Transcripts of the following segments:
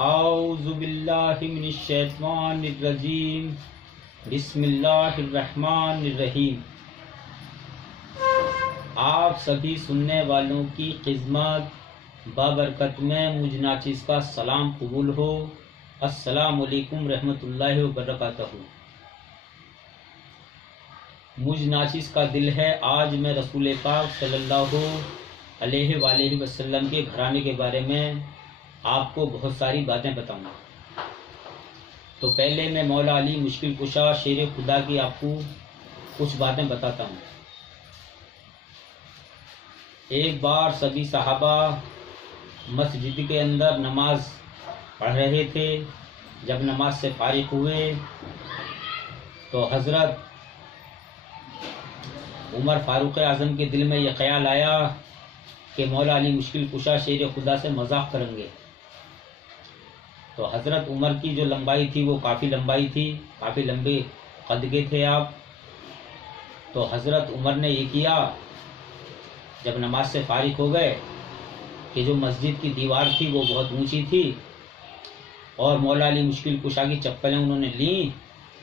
اعوذ باللہ من الشیطان الرجیم بسم اللہ الرحمن الرحیم۔ آپ سبھی سننے والوں کی خدمت بابرکت میں مجھ ناچیز کا سلام قبول ہو۔ السلام علیکم رحمۃ اللہ وبرکاتہ۔ مجھ ناچیز کا دل ہے آج میں رسول پاک صلی اللہ علیہ وآلہ وسلم کے گھرانے کے بارے میں آپ کو بہت ساری باتیں بتاؤں گا۔ تو پہلے میں مولا علی مشکل کشا شیر خدا کی آپ کو کچھ باتیں بتاتا ہوں۔ ایک بار سبھی صحابہ مسجد کے اندر نماز پڑھ رہے تھے۔ جب نماز سے فارغ ہوئے تو حضرت عمر فاروق اعظم کے دل میں یہ خیال آیا کہ مولا علی مشکل کشا شیر خدا سے مذاق کریں گے۔ تو حضرت عمر کی جو لمبائی تھی وہ کافی لمبائی تھی، کافی لمبے قد کے تھے آپ۔ تو حضرت عمر نے یہ کیا، جب نماز سے فارغ ہو گئے کہ جو مسجد کی دیوار تھی وہ بہت اونچی تھی اور مولا علی مشکل کشا کی چپلیں انہوں نے لیں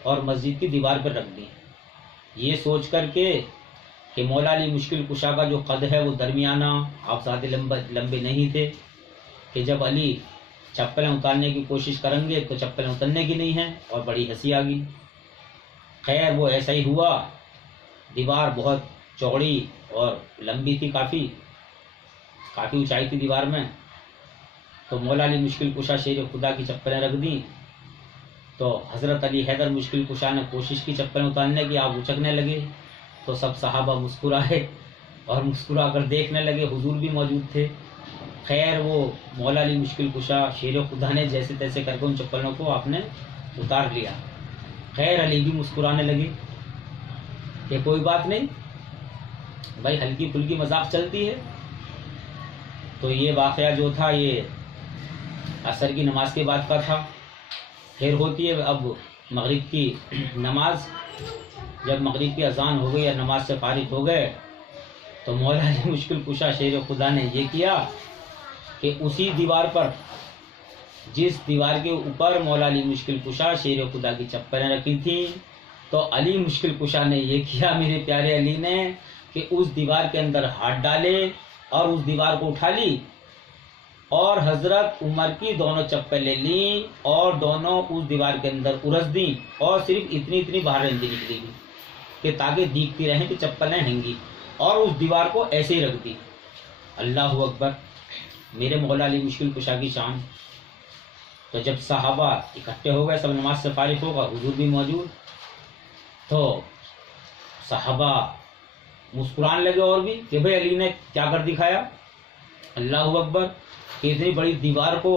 اور مسجد کی دیوار پر رکھ دیں، یہ سوچ کر کے کہ مولا علی مشکل کشا کا جو قد ہے وہ درمیانہ، آپ زیادہ لمبے نہیں تھے، کہ جب علی چپلیں اتارنے کی کوشش کریں گے تو چپلیں اترنے کی نہیں ہیں، اور بڑی ہنسی آ گئی۔ خیر وہ ایسا ہی ہوا، دیوار بہت چوڑی اور لمبی تھی، کافی اونچائی تھی دیوار میں۔ تو مولا علی مشکل کشا شیر خدا کی چپلیں رکھ دیں تو حضرت علی حیدر مشکل کشا نے کوشش کی چپلیں اتارنے کی، آپ اچکنے لگے تو سب صحابہ مسکرائے اور مسکرا کر دیکھنے لگے، حضور بھی موجود تھے۔ خیر وہ مولا علی مشکل کشا شیر خدا نے جیسے تیسے کر کے ان چپلوں کو آپ نے اتار لیا۔ خیر علی بھی مسکرانے لگے کہ کوئی بات نہیں بھائی، ہلکی پھلکی مذاق چلتی ہے۔ تو یہ واقعہ جو تھا یہ عصر کی نماز کے بعد کا تھا۔ خیر ہوتی ہے اب مغرب کی نماز، جب مغرب کی اذان ہو گئی اور نماز سے فارغ ہو گئے تو مولا علی مشکل کشا شیر خدا نے یہ کیا کہ اسی دیوار پر، جس دیوار کے اوپر مولا علی مشکل کشا شیر خدا کی چپلیں رکھی تھیں، تو علی مشکل کشا نے یہ کیا، میرے پیارے علی نے، کہ اس دیوار کے اندر ہاتھ ڈالے اور اس دیوار کو اٹھا لی اور حضرت عمر کی دونوں چپلیں لیں اور دونوں اس دیوار کے اندر ارس دیں، اور صرف اتنی باہر نکلی گی کہ تاکہ دیکھتی رہیں کہ چپلیں ہیں گی، اور اس دیوار کو ایسے ہی رکھ دی۔ اللہ اکبر، میرے مولا علی مشکل کشا کی شان۔ تو جب صحابہ اکٹھے ہو گئے، سب نماز سے فارغ ہوگا، حضور بھی موجود، تو صحابہ مسکرانے لگے اور بھی کہ بھئی علی نے کیا کر دکھایا۔ اللہ اکبر، کہ اتنی بڑی دیوار کو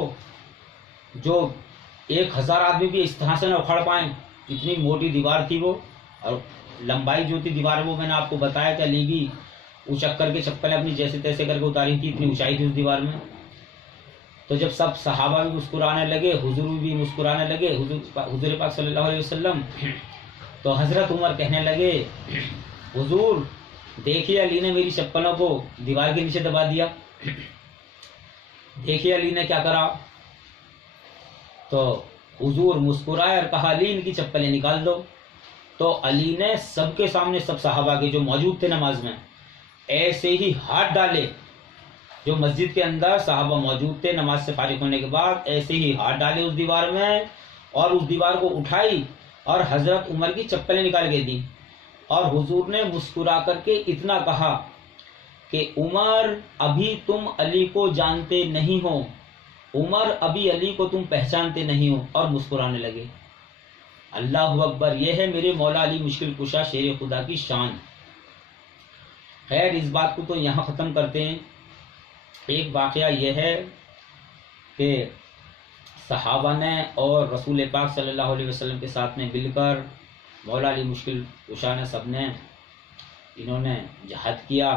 جو 1000 آدمی بھی اس طرح سے نہ اکھاڑ پائیں، اتنی موٹی دیوار تھی وہ، اور لمبائی جو تھی دیوار وہ میں نے آپ کو بتایا کہ علی بھی اچک کر کے چپلیں اپنی جیسے تیسے کر کے اتاری تھی، اتنی اونچائی تھی اس دیوار میں۔ تو جب سب صحابہ بھی مسکرانے لگے، حضور بھی مسکرانے لگے، حضور پاک صلی اللہ علیہ وسلم، تو حضرت عمر کہنے لگے، حضور دیکھیے علی نے میری چپلوں کو دیوار کے نیچے دبا دیا، دیکھیے علی نے کیا کرا۔ تو حضور مسکرائے اور کہا، علی ان کی چپلیں نکال دو۔ تو علی نے سب کے سامنے، سب صحابہ کے جو موجود تھے نماز میں، ایسے ہی ہاتھ ڈالے، جو مسجد کے اندر صحابہ موجود تھے نماز سے فارغ ہونے کے بعد، ایسے ہی ہاتھ ڈالے اس دیوار میں اور اس دیوار کو اٹھائی اور حضرت عمر کی چپلیں نکال کے دیں، اور حضور نے مسکرا کر کے اتنا کہا کہ عمر ابھی تم علی کو جانتے نہیں ہو، عمر ابھی علی کو تم پہچانتے نہیں ہو، اور مسکرانے لگے۔ اللہ اکبر، یہ ہے میرے مولا علی مشکل کشا شیر خدا کی شان۔ خیر اس بات کو تو یہاں ختم کرتے ہیں۔ ایک واقعہ یہ ہے کہ صحابہ نے اور رسول پاک صلی اللہ علیہ وسلم کے ساتھ نے مل کر مولا علی مشکل کشا نے، سب نے، انہوں نے جہاد کیا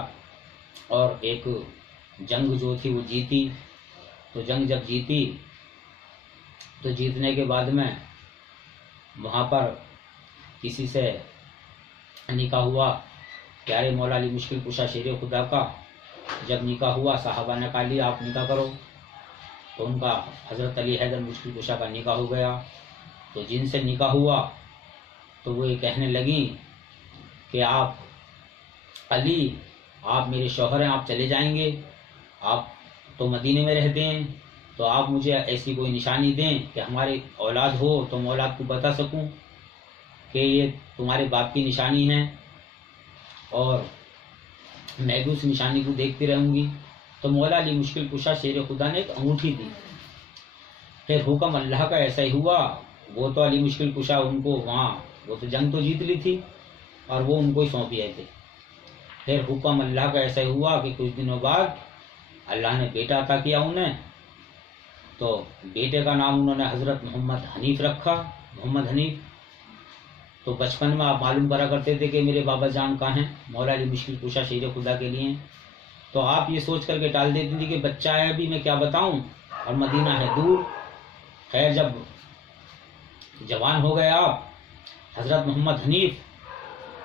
اور ایک جنگ جو تھی وہ جیتی۔ تو جنگ جب جیتی تو جیتنے کے بعد میں وہاں پر کسی سے نکاح ہوا، پیارے مولا علی مشکل کشا شیر خدا کا۔ جب نکاح ہوا صحابہ نے کہا، لیا آپ نکاح کرو۔ تو ان کا حضرت علی حیدر مشکل کشا کا نکاح ہو گیا۔ تو جن سے نکاح ہوا تو وہ یہ کہنے لگیں کہ آپ علی، آپ میرے شوہر ہیں، آپ چلے جائیں گے، آپ تو مدینے میں رہتے ہیں، تو آپ مجھے ایسی کوئی نشانی دیں کہ ہماری اولاد ہو تو میں اولاد کو بتا سکوں کہ یہ تمہارے باپ کی نشانی ہے، اور میں بھی اس نشانی کو دیکھتی رہوں گی۔ تو مولا علی مشکل کشا شیر خدا نے ایک انگوٹھی دی۔ پھر حکم اللہ کا ایسا ہی ہوا، وہ تو علی مشکل کشا ان کو وہاں، وہ تو جنگ تو جیت لی تھی اور وہ ان کو ہی سونپی آئے تھے۔ پھر حکم اللہ کا ایسا ہی ہوا کہ کچھ دنوں بعد اللہ نے بیٹا عطا کیا انہیں، تو بیٹے کا نام انہوں نے حضرت محمد حنیف رکھا، محمد حنیف۔ تو بچپن میں آپ معلوم کرا کرتے تھے کہ میرے بابا جان کہاں ہیں، مولا علی مشکل کشا شیر خدا کے لیے، تو آپ یہ سوچ کر کے ٹال دیتی تھی کہ بچہ ہے ابھی، میں کیا بتاؤں، اور مدینہ ہے دور۔ خیر جب جوان ہو گئے آپ حضرت محمد حنیف،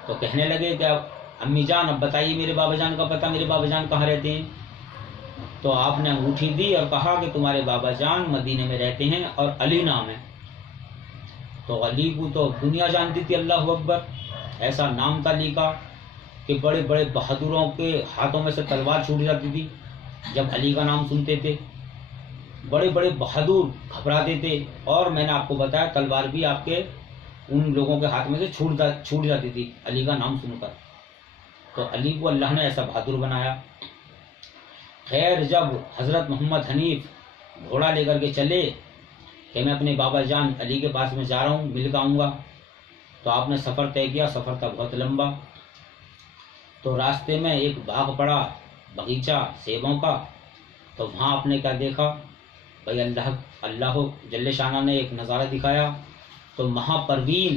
تو کہنے لگے کہ اب امی جان اب بتائیے میرے بابا جان کا پتہ، میرے بابا جان کہاں رہتے ہیں؟ تو آپ نے انگوٹھی دی اور کہا کہ تمہارے بابا جان مدینے میں رہتے ہیں اور علی نام ہے۔ تو علی کو تو دنیا جانتی تھی، اللہ اکبر، ایسا نام تھا علی کا کہ بڑے بڑے بہادروں کے ہاتھوں میں سے تلوار چھوٹ جاتی تھی جب علی کا نام سنتے تھے، بڑے بڑے بہادر گھبراتے تھے، اور میں نے آپ کو بتایا تلوار بھی آپ کے ان لوگوں کے ہاتھ میں سے چھوٹ جاتی تھی علی کا نام سن کر۔ تو علی کو اللہ نے ایسا بہادر بنایا۔ خیر جب حضرت محمد حنیف گھوڑا لے کر کے چلے کہ میں اپنے بابا جان علی کے پاس میں جا رہا ہوں، مل کے آؤں گا، تو آپ نے سفر طے کیا، سفر تھا بہت لمبا۔ تو راستے میں ایک باغ پڑا، باغیچہ سیبوں کا، تو وہاں آپ نے کیا دیکھا بھائی، اللہ جل شانہ نے ایک نظارہ دکھایا۔ تو مہا پروین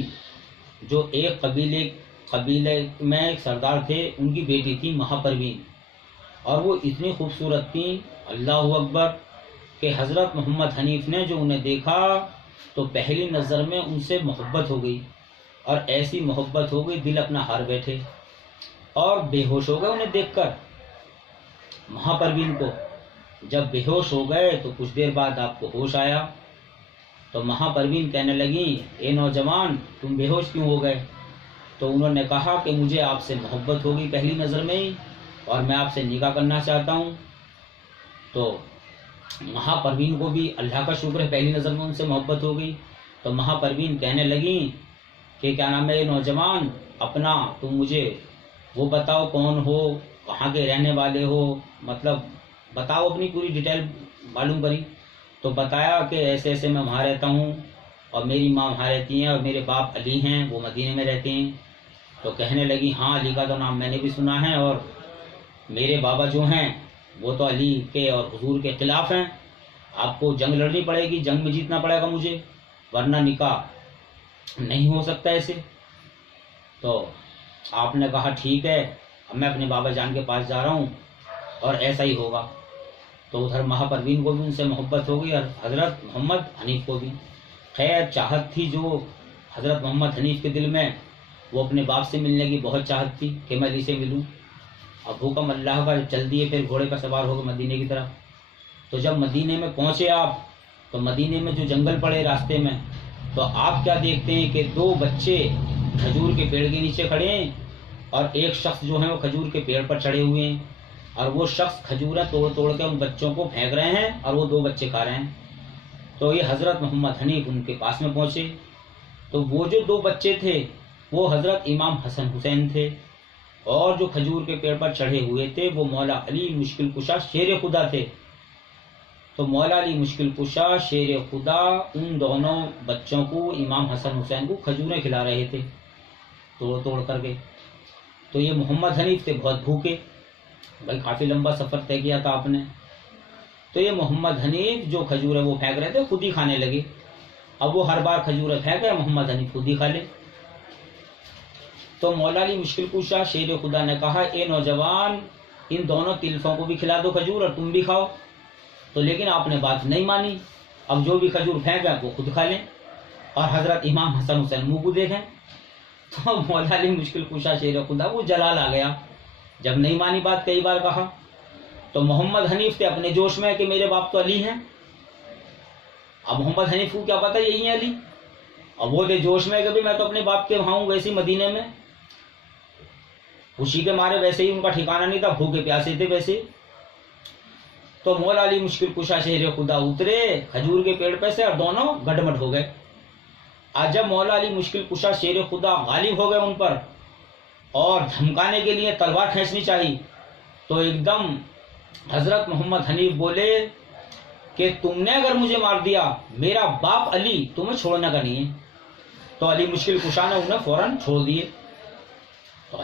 جو ایک قبیلے میں ایک سردار تھے، ان کی بیٹی تھی مہا پروین، اور وہ اتنی خوبصورت تھیں، اللہ اکبر، کہ حضرت محمد حنیف نے جو انہیں دیکھا تو پہلی نظر میں ان سے محبت ہو گئی، اور ایسی محبت ہو گئی دل اپنا ہار بیٹھے، اور بے ہوش ہو گئے انہیں دیکھ کر مہا پروین کو۔ جب بے ہوش ہو گئے تو کچھ دیر بعد آپ کو ہوش آیا، تو مہا پروین کہنے لگیں اے نوجوان تم بے ہوش کیوں ہو گئے؟ تو انہوں نے کہا کہ مجھے آپ سے محبت ہوگی پہلی نظر میں ہی، اور میں آپ سے نکاح کرنا چاہتا ہوں۔ تو مہا پروین کو بھی اللہ کا شکر ہے پہلی نظر میں ان سے محبت ہو گئی۔ تو مہا پروین کہنے لگیں کہ کیا نام ہے نوجوان، اپنا تم مجھے وہ بتاؤ کون ہو، کہاں کے رہنے والے ہو، مطلب بتاؤ، اپنی پوری ڈیٹیل معلوم کری۔ تو بتایا کہ ایسے ایسے میں وہاں رہتا ہوں، اور میری ماں وہاں رہتی ہیں، اور میرے باپ علی ہیں وہ مدینے میں رہتے ہیں۔ تو کہنے لگی ہاں علی کا تو نام میں نے بھی سنا ہے، اور میرے بابا جو ہیں وہ تو علی کے اور حضور کے خلاف ہیں، آپ کو جنگ لڑنی پڑے گی، جنگ میں جیتنا پڑے گا مجھے، ورنہ نکاح نہیں ہو سکتا ایسے۔ تو آپ نے کہا ٹھیک ہے، اب میں اپنے بابا جان کے پاس جا رہا ہوں اور ایسا ہی ہوگا۔ تو ادھر مہا پروین کو بھی ان سے محبت ہو گئی، اور حضرت محمد حنیف کو بھی۔ خیر چاہت تھی جو حضرت محمد حنیف کے دل میں، وہ اپنے باپ سے ملنے کی بہت چاہت تھی کہ میں علی سے ملوں۔ اب حکم اللہ کا جب چل دیے پھر گھوڑے کا سوار ہو گئے مدینے کی طرف۔ تو جب مدینے میں پہنچے آپ، تو مدینے میں جو جنگل پڑے راستے میں، تو آپ کیا دیکھتے ہیں کہ دو بچے کھجور کے پیڑ کے نیچے کھڑے ہیں، اور ایک شخص جو ہے وہ کھجور کے پیڑ پر چڑھے ہوئے ہیں، اور وہ شخص کھجوریں توڑ توڑ کے ان بچوں کو پھینک رہے ہیں، اور وہ دو بچے کھا رہے ہیں۔ تو یہ حضرت محمد حنیف ان کے پاس میں پہنچے، تو وہ جو دو بچے تھے وہ حضرت امام حسن حسین تھے، اور جو کھجور کے پیڑ پر چڑھے ہوئے تھے وہ مولا علی مشکل کشا شیر خدا تھے۔ تو مولا علی مشکل کشا شیر خدا ان دونوں بچوں کو، امام حسن حسین کو، کھجوریں کھلا رہے تھے توڑ توڑ کر کے۔ تو یہ محمد حنیف تھے بہت بھوکے، بھائی کافی لمبا سفر طے کیا تھا آپ نے۔ تو یہ محمد حنیف جو کھجوریں وہ پھینک رہے تھے خود ہی کھانے لگے۔ اب وہ ہر بار کھجوریں پھینکے، محمد حنیف خود ہی کھا لے۔ تو مولا علی مشکل کشا شیر خدا نے کہا اے نوجوان، ان دونوں تلفوں کو بھی کھلا دو کھجور، اور تم بھی کھاؤ۔ تو لیکن آپ نے بات نہیں مانی، اب جو بھی کھجور پھینکے وہ خود کھا لیں، اور حضرت امام حسن حسین منہ کو دیکھیں۔ تو مولا علی مشکل کشا شیر خدا وہ جلال آ گیا، جب نہیں مانی بات کئی بار کہا۔ تو محمد حنیف تھے اپنے جوش میں کہ میرے باپ تو علی ہیں، اب محمد حنیف کو کیا پتا یہی ہے علی، اب وہ دے جوش میں کہ بھی میں تو اپنے باپ کے وہاں ہوں، ویسے ہی مدینے میں خوشی کے مارے ویسے ہی ان کا ٹھکانہ نہیں تھا، بھوکے پیاسے تھے ویسے۔ تو مولا علی مشکل کشا شیر خدا اترے کھجور کے پیڑ پہ سے اور دونوں گڈمٹ ہو گئے۔ آج جب مولا علی مشکل کشا شیر خدا غالب ہو گئے ان پر اور دھمکانے کے لیے تلوار کھینچنی چاہی، تو ایک دم حضرت محمد حنیف بولے کہ تم نے اگر مجھے مار دیا میرا باپ علی تمہیں چھوڑنے کا نہیں ہے۔ تو علی مشکل کشا نے انہیں فوراً چھوڑ دیے۔ تو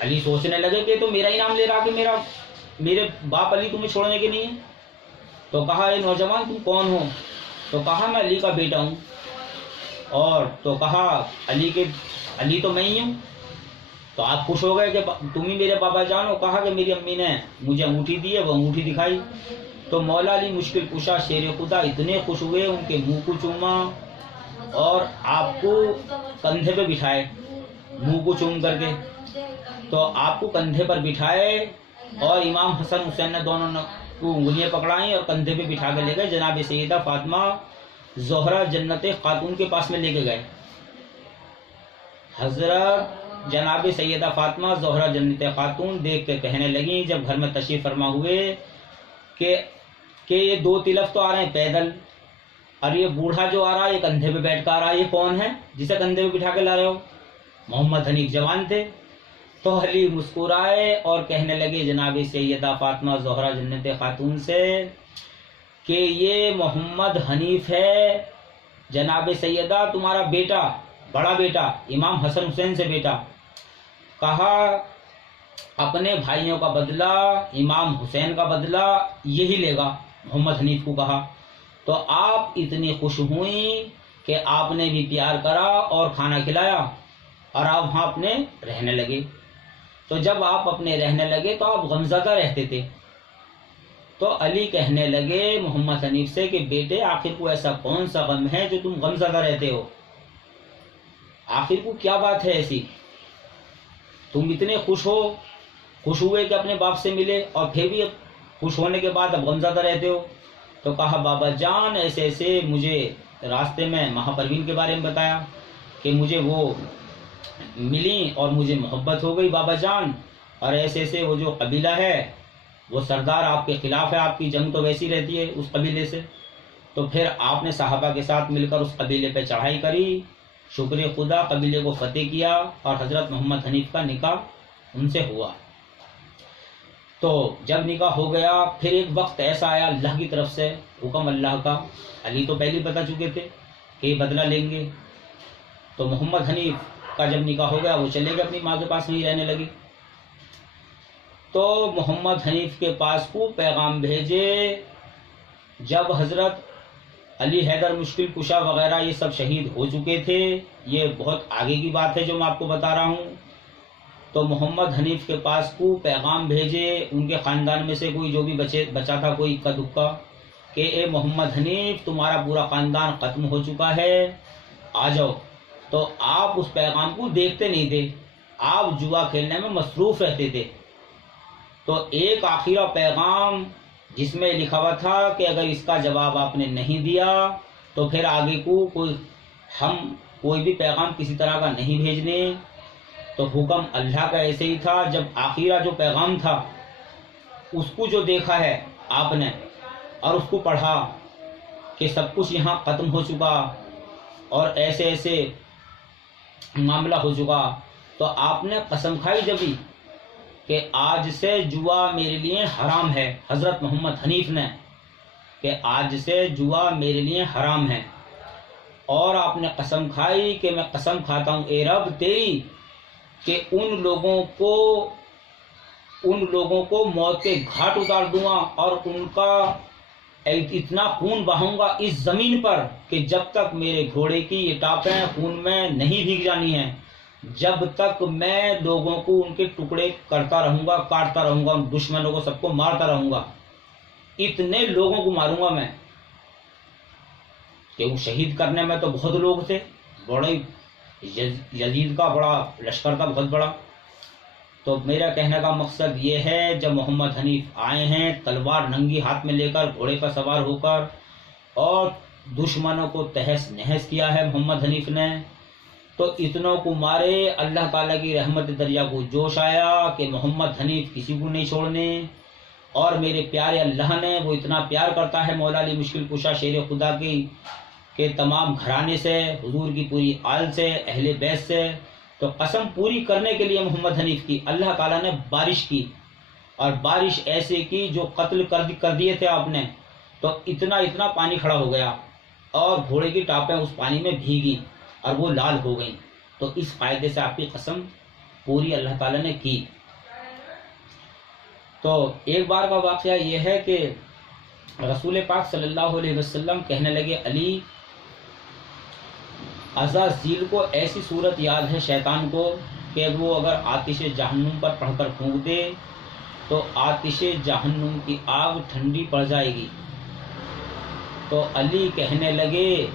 علی سوچنے لگے کہ تو میرا ہی نام لے رہا کہ میرے باپ علی تمہیں چھوڑنے کے نہیں ہے۔ تو کہا اے نوجوان تم کون ہو؟ تو کہا میں علی کا بیٹا ہوں۔ اور تو کہا علی تو میں ہی ہوں۔ تو آپ خوش ہو گئے کہ تم ہی میرے بابا جان ہو؟ کہا کہ میری امی نے مجھے انگوٹھی دی ہے، وہ انگوٹھی دکھائی۔ تو مولا علی مشکل کشا شیر خدا اتنے خوش ہوئے، ان کے منہ کو چوما اور آپ کو کندھے پہ بٹھائے، منہ کو چوم کر کے۔ تو آپ کو کندھے پر بٹھائے اور امام حسن حسین نے دونوں کو انگلیاں پکڑائیں اور کندھے پہ بٹھا کے لے گئے جناب سیدہ فاطمہ زہرا جنت خاتون کے پاس میں لے کے گئے۔ حضرت جناب سیدہ فاطمہ زہرا جنت خاتون دیکھ کے کہنے لگیں جب گھر میں تشریف فرما ہوئے کہ یہ دو تلف تو آ رہے ہیں پیدل، اور یہ بوڑھا جو آ رہا ہے یہ کندھے پہ بیٹھ کر آ رہا ہے، یہ کون ہے جسے کندھے پہ بٹھا کے لا رہے ہو؟ محمد حنیف جوان تھے۔ تو علی مسکرائے اور کہنے لگے جناب سیدہ فاطمہ زہرا جنت خاتون سے کہ یہ محمد حنیف ہے جناب سیدہ تمہارا بیٹا، بڑا بیٹا، امام حسن حسین سے بیٹا۔ کہا اپنے بھائیوں کا بدلہ، امام حسین کا بدلہ یہی لے گا، محمد حنیف کو کہا۔ تو آپ اتنی خوش ہوئیں کہ آپ نے بھی پیار کرا اور کھانا کھلایا اور آپ وہاں اپنے رہنے لگے۔ تو جب آپ اپنے رہنے لگے تو آپ غمزدہ رہتے تھے۔ تو علی کہنے لگے محمد حنیف سے کہ بیٹے آخر کو ایسا کون سا غم ہے جو تم غمزدہ رہتے ہو؟ آخر کو کیا بات ہے ایسی؟ تم اتنے خوش ہوئے کہ اپنے باپ سے ملے اور پھر بھی خوش ہونے کے بعد اب غمزدہ رہتے ہو؟ تو کہا بابا جان ایسے ایسے مجھے راستے میں مہا پروین کے بارے میں بتایا کہ مجھے وہ ملی اور مجھے محبت ہو گئی بابا جان، اور ایسے ایسے وہ جو قبیلہ ہے وہ سردار آپ کے خلاف ہے، آپ کی جنگ تو ویسی رہتی ہے اس قبیلے سے۔ تو پھر آپ نے صحابہ کے ساتھ مل کر اس قبیلے پہ چڑھائی کری، شکر خدا قبیلے کو فتح کیا اور حضرت محمد حنیف کا نکاح ان سے ہوا۔ تو جب نکاح ہو گیا پھر ایک وقت ایسا آیا اللہ کی طرف سے حکم اللہ کا، علی تو پہلے بتا چکے تھے کہ یہ بدلہ لیں گے۔ تو محمد حنیف کا جب نکاح ہو گیا وہ چلے گئے اپنی ماں کے پاس نہیں رہنے لگے۔ تو محمد حنیف کے پاس کو پیغام بھیجے جب حضرت علی حیدر مشکل کشا وغیرہ یہ سب شہید ہو چکے تھے، یہ بہت آگے کی بات ہے جو میں آپ کو بتا رہا ہوں۔ تو محمد حنیف کے پاس کو پیغام بھیجے ان کے خاندان میں سے کوئی جو بھی بچا تھا کوئی اکا دکا کہ اے محمد حنیف تمہارا پورا خاندان ختم ہو چکا ہے، آ جاؤ۔ تو آپ اس پیغام کو دیکھتے نہیں تھے، آپ جوا کھیلنے میں مصروف رہتے تھے۔ تو ایک آخری پیغام جس میں لکھا ہوا تھا کہ اگر اس کا جواب آپ نے نہیں دیا تو پھر آگے کو ہم کوئی بھی پیغام کسی طرح کا نہیں بھیجنے۔ تو حکم اللہ کا ایسے ہی تھا، جب آخرہ جو پیغام تھا اس کو جو دیکھا ہے آپ نے اور اس کو پڑھا کہ سب کچھ یہاں ختم ہو چکا اور ایسے ایسے معاملہ ہو چکا، تو آپ نے قسم کھائی جبھی کہ آج سے جوا میرے لیے حرام ہے، حضرت محمد حنیف نے، کہ آج سے جوا میرے لیے حرام ہے۔ اور آپ نے قسم کھائی کہ میں قسم کھاتا ہوں اے رب تیری کہ ان لوگوں کو موت کے گھاٹ اتار دوں گا اور ان کا اتنا خون بہاؤں گا اس زمین پر کہ جب تک میرے گھوڑے کی یہ ٹاپیں خون میں نہیں بھیگ جانی ہیں، جب تک میں لوگوں کو ان کے ٹکڑے کرتا رہوں گا، کاٹتا رہوں گا، دشمنوں کو سب کو مارتا رہوں گا، اتنے لوگوں کو ماروں گا میں۔ کہ وہ شہید کرنے میں تو بہت لوگ تھے، بڑے یزید کا بڑا لشکر تھا بہت بڑا۔ تو میرا کہنے کا مقصد یہ ہے، جب محمد حنیف آئے ہیں تلوار ننگی ہاتھ میں لے کر، گھوڑے پر سوار ہو کر، اور دشمنوں کو تہس نہس کیا ہے محمد حنیف نے، تو اتنوں کو مارے، اللہ تعالیٰ کی رحمت دریا کو جوش آیا کہ محمد حنیف کسی کو نہیں چھوڑنے، اور میرے پیارے اللہ نے، وہ اتنا پیار کرتا ہے مولا علی مشکل کشا شیر خدا کی، کہ تمام گھرانے سے، حضور کی پوری آل سے، اہل بیت سے، تو قسم پوری کرنے کے لیے محمد حنیف کی اللہ تعالیٰ نے بارش کی، اور بارش ایسے کی جو قتل کر دیے تھے آپ نے، تو اتنا پانی کھڑا ہو گیا، اور گھوڑے کی ٹاپیں اس پانی میں بھیگی اور وہ لال ہو گئیں، تو اس فائدے سے آپ کی قسم پوری اللہ تعالیٰ نے کی۔ تو ایک بار کا واقعہ یہ ہے کہ رسول پاک صلی اللہ علیہ وسلم کہنے لگے، علی، عزازیل کو ایسی صورت یاد ہے شیطان کو کہ وہ اگر آتش جہنم پر پڑھ کر پھونک دے تو آتش جہنم کی آگ ٹھنڈی پڑ جائے گی۔ تو علی کہنے لگے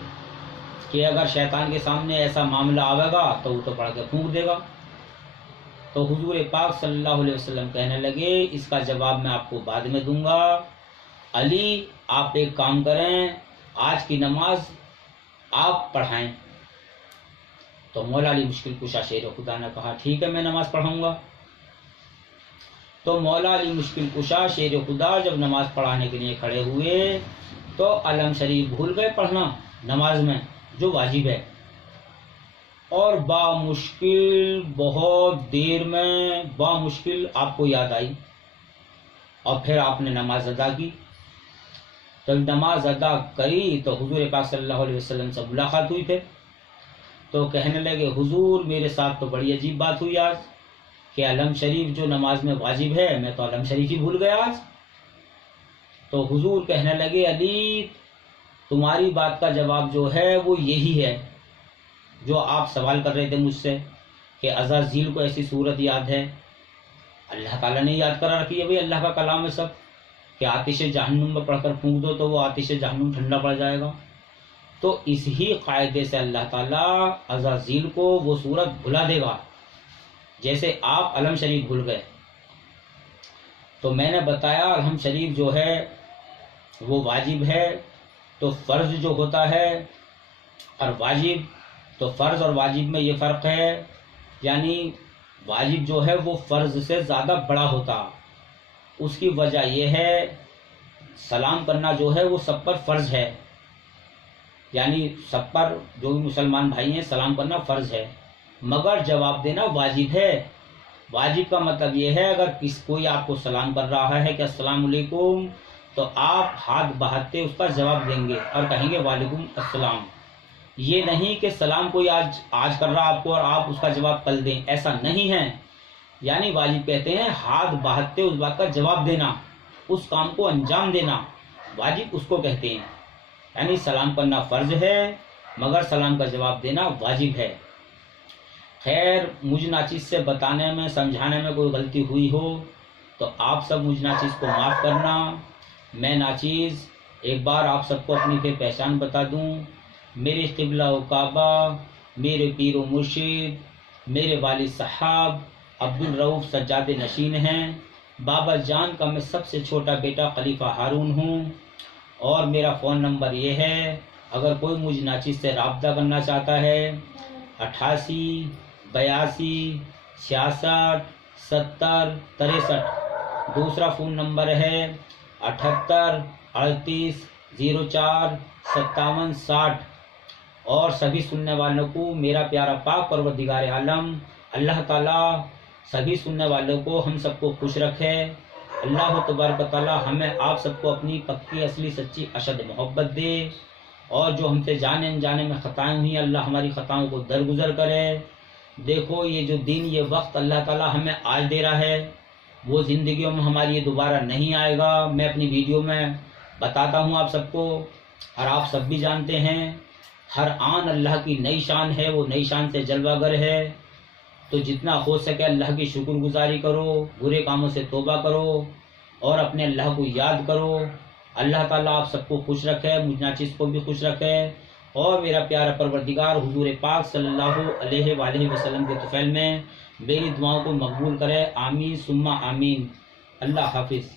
کہ اگر شیطان کے سامنے ایسا معاملہ آئے گا تو وہ تو پڑھ کے پھونک دے گا۔ تو حضور پاک صلی اللہ علیہ وسلم کہنے لگے، اس کا جواب میں آپ کو بعد میں دوں گا، علی آپ ایک کام کریں، آج کی نماز آپ پڑھائیں۔ تو مولا علی مشکل کشا شیر خدا نے کہا، ٹھیک ہے میں نماز پڑھاؤں گا۔ تو مولا علی مشکل کشا شیر خدا جب نماز پڑھانے کے لیے کھڑے ہوئے تو علم شریف بھول گئے پڑھنا نماز میں، جو واجب ہے، اور بامشکل بہت دیر میں بامشکل آپ کو یاد آئی، اور پھر آپ نے نماز ادا کی۔ تو نماز ادا کری تو حضور پاک صلی اللہ علیہ وسلم سے ملاقات ہوئی، پھر تو کہنے لگے، حضور میرے ساتھ تو بڑی عجیب بات ہوئی آج، کہ علم شریف جو نماز میں واجب ہے، میں تو علم شریف ہی بھول گیا آج۔ تو حضور کہنے لگے، علی تمہاری بات کا جواب جو ہے وہ یہی ہے جو آپ سوال کر رہے تھے مجھ سے، کہ عزازیل کو ایسی صورت یاد ہے، اللہ تعالیٰ نے یاد کرا رکھی ہے، بھائی اللہ کا کلام ہے سب، کہ آتش جہنم میں پڑھ کر پھونک دو تو وہ آتش جہنم ٹھنڈا پڑ جائے گا۔ تو اس ہی قاعدے سے اللہ تعالیٰ عزازیل کو وہ صورت بھلا دے گا جیسے آپ علم شریف بھول گئے۔ تو میں نے بتایا علم شریف جو ہے وہ واجب ہے، تو فرض جو ہوتا ہے اور واجب، تو فرض اور واجب میں یہ فرق ہے، یعنی واجب جو ہے وہ فرض سے زیادہ بڑا ہوتا، اس کی وجہ یہ ہے سلام کرنا جو ہے وہ سب پر فرض ہے، یعنی سب پر جو بھی مسلمان بھائی ہیں سلام کرنا فرض ہے، مگر جواب دینا واجب ہے۔ واجب کا مطلب یہ ہے اگر کوئی آپ کو سلام کر رہا ہے کہ السلام علیکم، تو آپ ہاتھ بڑھاتے اس کا جواب دیں گے اور کہیں گے وعلیکم السلام۔ یہ نہیں کہ سلام کوئی آج کر رہا آپ کو اور آپ اس کا جواب کل دیں، ایسا نہیں ہے۔ یعنی واجب کہتے ہیں ہاتھ بڑھاتے اس بات کا جواب دینا، اس کام کو انجام دینا، واجب اس کو کہتے ہیں۔ یعنی سلام کرنا فرض ہے مگر سلام کا جواب دینا واجب ہے۔ خیر، مجھ ناچیز سے بتانے میں سمجھانے میں کوئی غلطی ہوئی ہو تو آپ سب مجھ ناچیز کو معاف کرنا۔ میں ناچیز ایک بار آپ سب کو اپنی پھر پہچان بتا دوں، میرے قبلہ و کعبہ، میرے پیر و مرشد، میرے والد صاحب عبدالرؤف سجاد نشین ہیں، بابا جان کا میں سب سے چھوٹا بیٹا خلیفہ ہارون ہوں، اور میرا فون نمبر یہ ہے، اگر کوئی مجھ ناچیز سے رابطہ کرنا چاہتا ہے 88 82 66 70 63۔ دوسرا فون نمبر ہے 78 38 04 57 60۔ اور سبھی سننے والوں کو میرا پیارا پاک پروردگار عالم اللہ تعالیٰ سبھی سننے والوں کو ہم سب کو خوش رکھے۔ اللہ تبارک تعالیٰ ہمیں آپ سب کو اپنی پکی اصلی سچی اشد محبت دے، اور جو ہم سے جانے انجانے میں خطائیں ہوئی اللہ ہماری خطاؤں کو درگزر کرے۔ دیکھو یہ جو دن یہ وقت اللہ تعالیٰ ہمیں آج دے رہا ہے وہ زندگیوں میں ہماری یہ دوبارہ نہیں آئے گا۔ میں اپنی ویڈیو میں بتاتا ہوں آپ سب کو، اور آپ سب بھی جانتے ہیں ہر آن اللہ کی نئی شان ہے، وہ نئی شان سے جلوہ گر ہے۔ تو جتنا ہو سکے اللہ کی شکر گزاری کرو، برے کاموں سے توبہ کرو اور اپنے اللہ کو یاد کرو۔ اللہ تعالیٰ آپ سب کو خوش رکھے، مجھ ناچیز کو بھی خوش رکھے، اور میرا پیارا پروردگار حضور پاک صلی اللہ علیہ وآلہ وسلم کے طفیل میں میری دعاؤں کو مقبول کرے، آمین ثم آمین۔ اللہ حافظ۔